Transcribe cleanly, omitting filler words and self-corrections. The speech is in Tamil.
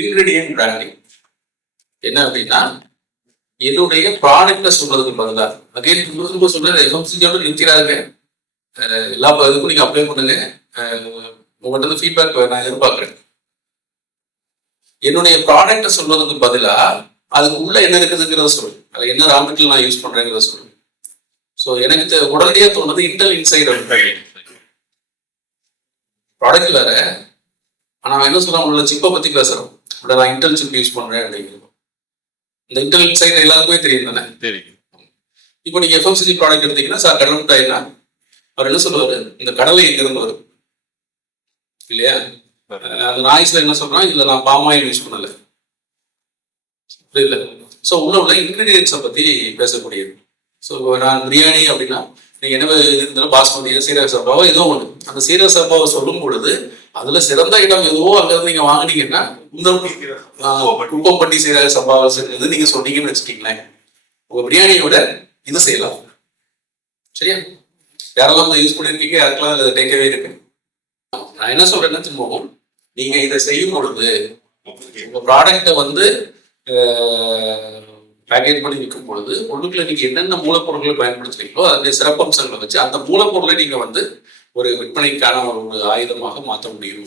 இன்கிரீடியன்ட் பிராண்டிங் என்ன அப்படின்னா, என்னுடைய ப்ராடக்டை சொல்றதுக்கு பதிலாக அகைன் திரும்ப சொல்றது எஃப்எம்சிஜியோட நிற்கிறாங்க. எல்லா இதுக்கும் நீங்க அப்ளை பண்ணுங்க. உங்கள்கிட்ட இருந்து ஃபீட்பேக் நான் எதிர்பார்க்குறேன். என்னுடைய ப்ராடக்டை சொல்றதுக்கு பதிலாக அதுக்கு உள்ள என்ன இருக்குதுங்கிறத சொல்லுங்க. அது என்ன ரா மெட்டீரியல் நான் யூஸ் பண்றேங்கிறத சொல்லுங்க. ஸோ எனக்கு உடனடியாக தோணுது இன்டெல் இன்சைட் அப்படின்னு. ப்ராடக்ட் வேற, ஆனால் என்ன சொல்றாங்க, உள்ள சிப்பை பத்தி பேசுறோம். நான் இன்டெல் சிப் யூஸ் பண்றேன் அப்படிங்கிறோம். இந்த இன்டெல் இன்சைட் எல்லாருக்குமே தெரியும் தானே. இப்போ நீங்க எஃப்எம்சிஜி ப்ராடக்ட் எடுத்தீங்கன்னா சார் கடல் மிட்டாய்னா அவர் என்ன சொல்லுவாரு, இந்த கடலை எங்கிருந்து வரும் இல்லையா? அந்த நாய்ஸ்ல என்ன சொல்றான், இதுல நான் பாமாயில் யூஸ் பண்ணல. புரியல? ஸோ உள்ள இன்கிரீடியன்ஸை பத்தி பேசக்கூடியது. ஸோ நான் பிரியாணி அப்படின்னா நீங்க என்ன இருந்தாலும் பாஸ்மதியோ சீரக சம்பாவோ ஏதோ ஒன்று, அந்த சீரக சம்பாவை சொல்லும் பொழுது அதுல சிறந்த இடம் எதுவோ அங்கிருந்து நீங்க வாங்கினீங்கன்னா இந்த குப்பம்பட்டி சீரக சம்பாவை செஞ்சது நீங்க சொன்னீங்கன்னு வச்சுக்கீங்களேன், உங்க பிரியாணியோட இது செய்யலாம். சரியா? யாரெல்லாம் யூஸ் பண்ணிருக்கீங்க, யாருக்கெல்லாம் அதை டேக்கவே இருக்கு. நான் என்ன சொல்றேன்னா, திரும்பவும் நீங்க இதை செய்யும் பொழுது உங்க ப்ராடக்டை வந்து பேக்கேஜ் பண்ணி விற்கும் பொழுது உள்ளுக்குள்ள நீங்க என்னென்ன மூலப்பொருட்களை பயன்படுத்துறீங்களோ அதனுடைய சிறப்பம்சங்களை வச்சு அந்த மூலப்பொருளை நீங்க வந்து ஒரு விற்பனைக்கான ஒரு ஆயுதமாக மாற்ற முடியும்.